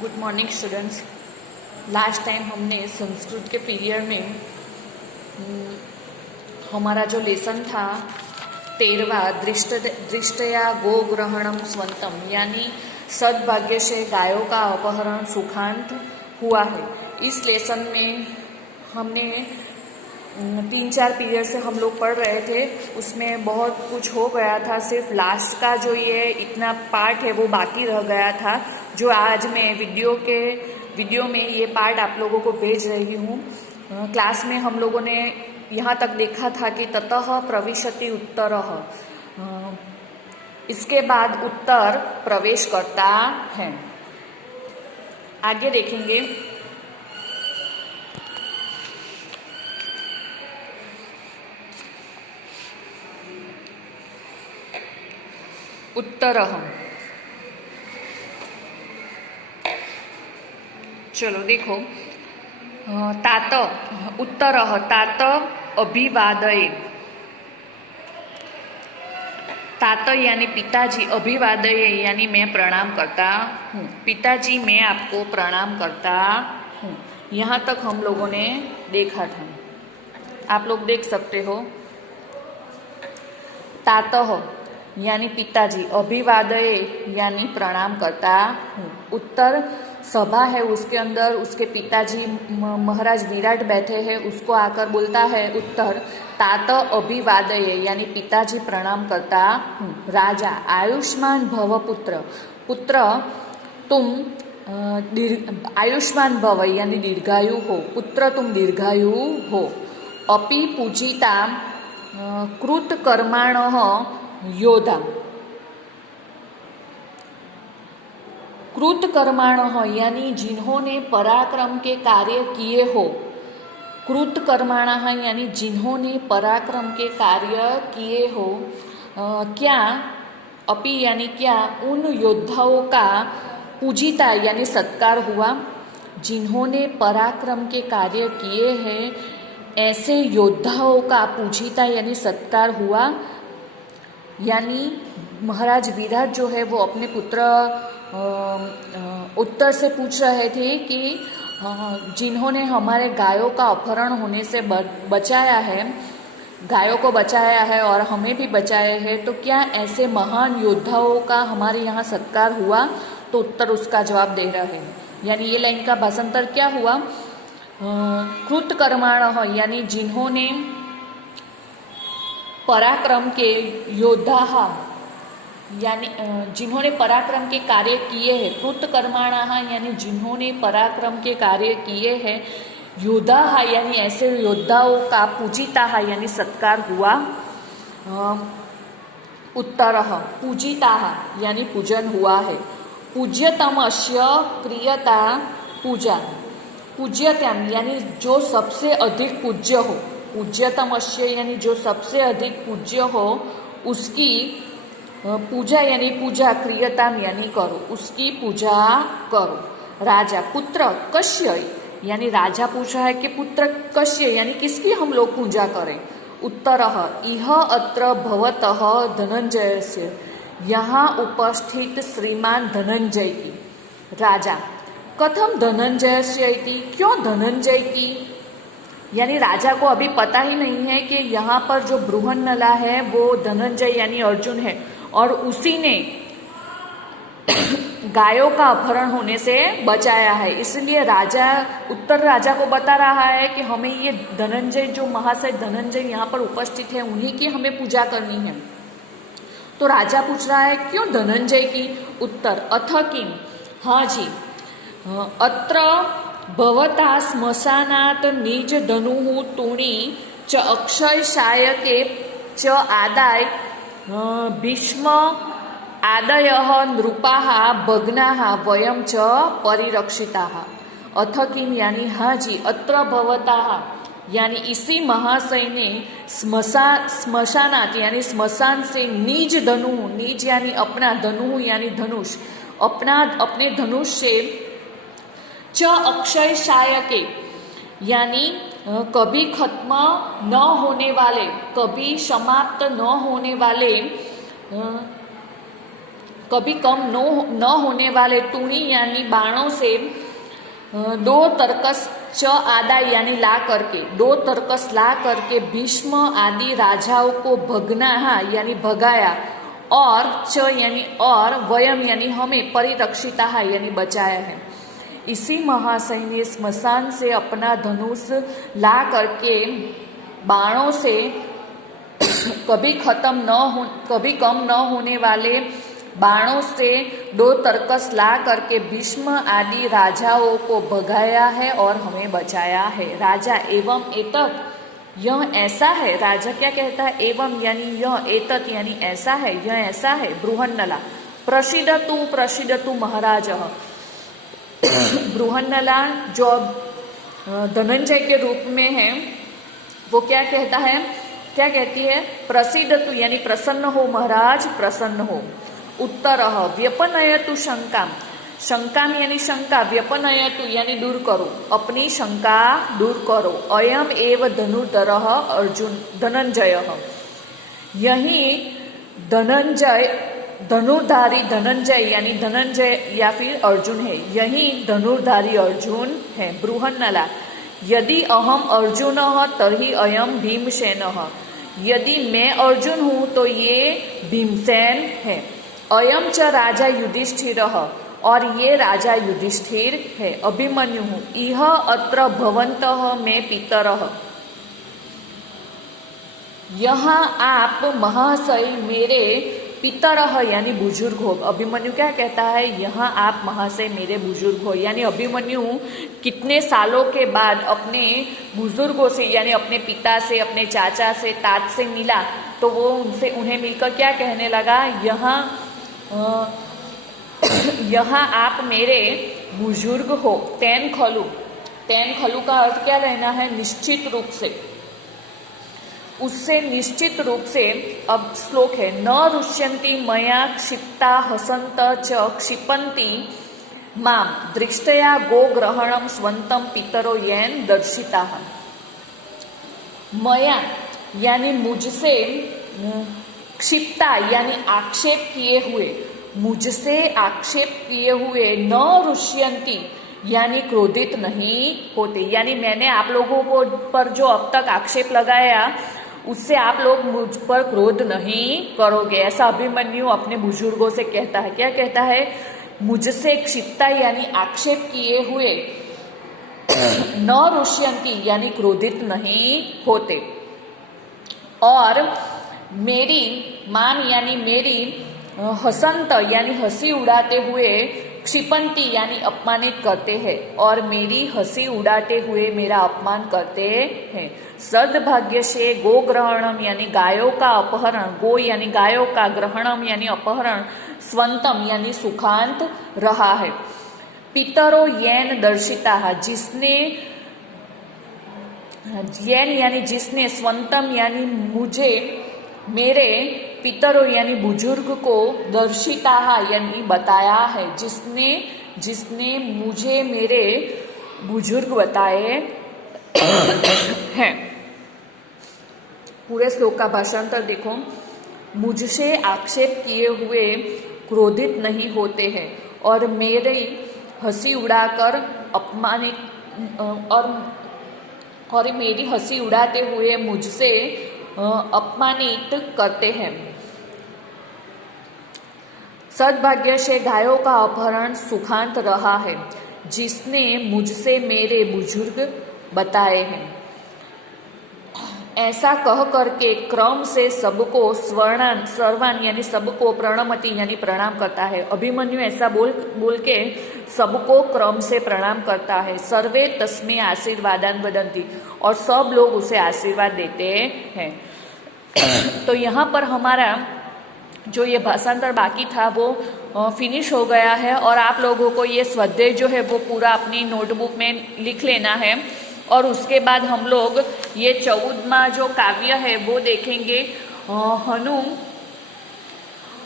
Good morning students. Last time हमने संस्कृत के period में हमारा जो लेसन था 13वां दृष्टया गो ग्रहणम स्वंतम, यानी सद्भाग्य से गायों का अपहरण सुखांत हुआ है। इस लेसन में हमने 3-4 पीरियड से हम लोग पढ़ रहे थे, उसमें बहुत कुछ हो गया था। सिर्फ लास्ट का जो ये इतना पार्ट है वो बाकी रह गया था, जो आज मैं वीडियो में ये पार्ट आप लोगों को भेज रही हूँ। क्लास में हम लोगों ने यहाँ तक देखा था कि ततः प्रविशति उत्तरः, इसके बाद उत्तर प्रवेश करता है। आगे देखेंगे। उत्तरः, चलो देखो। तात उत्तरः तात अभिवादये, तात यानी पिताजी, अभिवादये यानी मैं प्रणाम करता हूँ। पिताजी मैं आपको प्रणाम करता हूँ। यहाँ तक हम लोगों ने देखा था, आप लोग देख सकते हो। तातः यानी पिताजी, अभिवादये यानी प्रणाम करता हूँ। उत्तर सभा है, उसके अंदर उसके पिताजी महाराज विराट बैठे हैं, उसको आकर बोलता है उत्तर तात अभिवादये यानी पिताजी प्रणाम करता हूँ। राजा आयुष्मान भव पुत्र, पुत्र तुम आयुष्मान भव यानी दीर्घायु हो, पुत्र तुम दीर्घायु हो। अपि पूजिता कृतकर्माणः योद्धा, कृतकर्माणः यानी जिन्होंने पराक्रम के कार्य किए हो। कृतकर्माणः यानी जिन्होंने पराक्रम के कार्य किए हो। क्या, अपि यानी क्या, उन योद्धाओं का पूजिता यानी सत्कार हुआ। जिन्होंने पराक्रम के कार्य किए हैं ऐसे योद्धाओं का पूजिता यानी सत्कार हुआ। यानी महाराज विराट जो है वो अपने पुत्र उत्तर से पूछ रहे थे कि जिन्होंने हमारे गायों का अपहरण होने से बचाया है, गायों को बचाया है और हमें भी बचाया है, तो क्या ऐसे महान योद्धाओं का हमारे यहाँ सत्कार हुआ? तो उत्तर उसका जवाब दे रहे हैं। यानी ये लाइन का भाषांतर क्या हुआ? कृतकर्माणः यानी जिन्होंने पराक्रम के योद्धा यानी जिन्होंने पराक्रम के कार्य किए हैं। कृतकर्माणः यानी जिन्होंने पराक्रम के कार्य किए हैं। योद्धा यानी ऐसे योद्धाओं का पूजिता यानी सत्कार हुआ। उत्तरः पूजिता यानी पूजन हुआ है। पूज्यतमस्य क्रियता पूजा, पूज्यतम यानी जो सबसे अधिक पूज्य हो। पूज्यतमस्य यानी जो सबसे अधिक पूज्य हो, उसकी पूजा यानी पूजा, क्रियताम यानी करो, उसकी पूजा करो। राजा पुत्र कस्य यानी राजा पूछा है कि पुत्र कस्य यानी किसकी हम लोग पूजा करें। उत्तरः इह अत्र भवतः धनंजयस्य, यहाँ उपस्थित श्रीमान धनंजय की। राजा कथम धनंजयस्य इति, क्यों धनंजय की? यानी राजा को अभी पता ही नहीं है कि यहाँ पर जो बृहन्नला है वो धनंजय यानी अर्जुन है, और उसी ने गायों का अपहरण होने से बचाया है। इसलिए राजा उत्तर राजा को बता रहा है कि हमें ये धनंजय, जो महाशय धनंजय यहाँ पर उपस्थित है, उन्हीं की हमें पूजा करनी है। तो राजा पूछ रहा है क्यों धनंजय की? उत्तर अथ किम, हाँ जी, अत्र भवता श्मशानात् निज धनुः तूणी च अक्षय शायके च आदाय भीष्म आदयः नृपाः भग्नाः वयं च परिरक्षिताः। अथ किम यानी हाँ जी, अत्र भवताः यानी इसी महाशय ने श्मशानात यानी श्मशान से निज धनु, निज यानी अपना, धनु यानी धनुष, अपने धनुष से च अक्षय शायके यानी कभी खत्म न होने वाले, कभी समाप्त न होने वाले कभी कम न होने वाले टूणी यानी बाणों से दो तरकस च आदा यानी ला करके, दो तरकस ला करके भीष्म आदि राजाओं को भगना यानी भगाया, और च यानी और, वयम यानी हमें, परिरक्षिता यानी बचाया है। इसी महाशय ने स्मशान से अपना धनुष ला करके बाणों से कभी कम न होने वाले बाणों से दो तरकस ला करके भीष्म आदि राजाओं को भगाया है और हमें बचाया है। राजा एवं एतत्, यह ऐसा है। राजा क्या कहता है? एवं यानी यह, एतत् यानी ऐसा है, यह ऐसा है। बृहन्नला प्रसिद्धतु महाराज। बृहन्नला जो धनंजय के रूप में है, वो क्या कहता है? क्या कहती है? प्रसिद्धतु यानी प्रसन्न हो महाराज, प्रसन्न हो। उत्तर व्यपनयतु शंका, शंका यानी शंका, व्यपनयतु यानी दूर करो, अपनी शंका दूर करो। अयम एव धनुर्धर अर्जुन धनंजय, यही धनंजय, धनुर्धारी धनंजय यानी धनंजय या फिर अर्जुन है, यही धनुर्धारी अर्जुन है। बृहन्नला यदि अहम अर्जुन तर्हि अयम भीमसेन, यदि मैं अर्जुन हूँ तो ये भीमसेन है। अयम च राजा युधिष्ठिर, और ये राजा युधिष्ठिर है। अभिमन्यु इह अत्र भवन्तः मे पितरः, यहाँ आप महाशय मेरे पितरः यानी बुजुर्ग हो। अभिमन्यु क्या कहता है? यहाँ आप महाशय मेरे बुजुर्ग हो, यानी अभिमन्यु कितने सालों के बाद अपने बुजुर्गों से यानी अपने पिता से, अपने चाचा से, तात से मिला, तो वो उन्हें मिलकर क्या कहने लगा? यहाँ आप मेरे बुजुर्ग हो। तेन खलु का अर्थ क्या लेना है? निश्चित रूप से, उससे निश्चित रूप से। अब श्लोक है, न रुष्यन्ति मया क्षिप्ता हसंत च क्षिपन्ति माम दृष्टया गोग्रहणम स्वंतम पितरो येन दर्शिता। मया यानी मुझसे, क्षिप्ता यानी आक्षेप किए हुए, मुझसे आक्षेप किए हुए, न रुष्यन्ति यानी क्रोधित नहीं होते, यानी मैंने आप लोगों को पर जो अब तक आक्षेप लगाया उससे आप लोग मुझ पर क्रोध नहीं करोगे, ऐसा अभिमन्यु अपने बुजुर्गों से कहता है। क्या कहता है? मुझसे क्षिप्ता यानी आक्षेप किए हुए, न रुष्यन्ति यानी क्रोधित नहीं होते, और मेरी माम यानी मेरी, हसंत यानी हंसी उड़ाते हुए, क्षिपंती यानी अपमानित करते हैं, और मेरी हंसी उड़ाते हुए मेरा अपमान करते हैं। सद्भाग्य से गो ग्रहणम यानी गायों का अपहरण, गो यानी गायों का, ग्रहणम यानी अपहरण, स्वंतम यानी सुखांत रहा है। पितरो येन दर्शिता, जिसने, येन यानी जिसने, स्वंतम यानी मुझे, मेरे, पितरो यानी बुजुर्ग को, दर्शिता यानी बताया है, जिसने मुझे मेरे बुजुर्ग बताए हैं। पूरे श्लोक का भाषांतर देखो। मुझसे आक्षेप किए हुए क्रोधित नहीं होते हैं, और मेरी हंसी उड़ाकर अपमानित, और मेरी हंसी उड़ाते हुए मुझसे अपमानित करते हैं। सद्भाग्य से गायों का अपहरण सुखांत रहा है, जिसने मुझसे मेरे बुजुर्ग बताए हैं। ऐसा कह करके क्रम से सबको सर्वान यानी सबको, प्रणमति यानी प्रणाम करता है। अभिमन्यु ऐसा बोल के सबको क्रम से प्रणाम करता है। सर्वे तस्मै आशीर्वादान वदन्ति, और सब लोग उसे आशीर्वाद देते हैं। तो यहाँ पर हमारा जो ये भाषांतर बाकी था वो फिनिश हो गया है, और आप लोगों को ये स्वाध्याय जो है वो पूरा अपनी नोटबुक में लिख लेना है। और उसके बाद हम लोग ये 14वां जो काव्य है वो देखेंगे,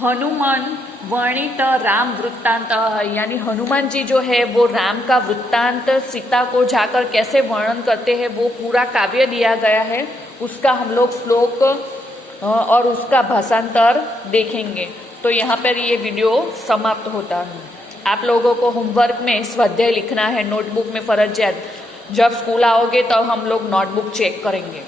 हनुमान वर्णित राम वृत्तांत, यानी हनुमान जी जो है वो राम का वृत्तांत सीता को जाकर कैसे वर्णन करते हैं वो पूरा काव्य दिया गया है। उसका हम लोग श्लोक और उसका भाषांतर देखेंगे। तो यहाँ पर ये वीडियो समाप्त होता है। आप लोगों को होमवर्क में स्वाध्याय लिखना है, नोटबुक में फर्जियात। जब स्कूल आओगे तो हम लोग नोटबुक चेक करेंगे।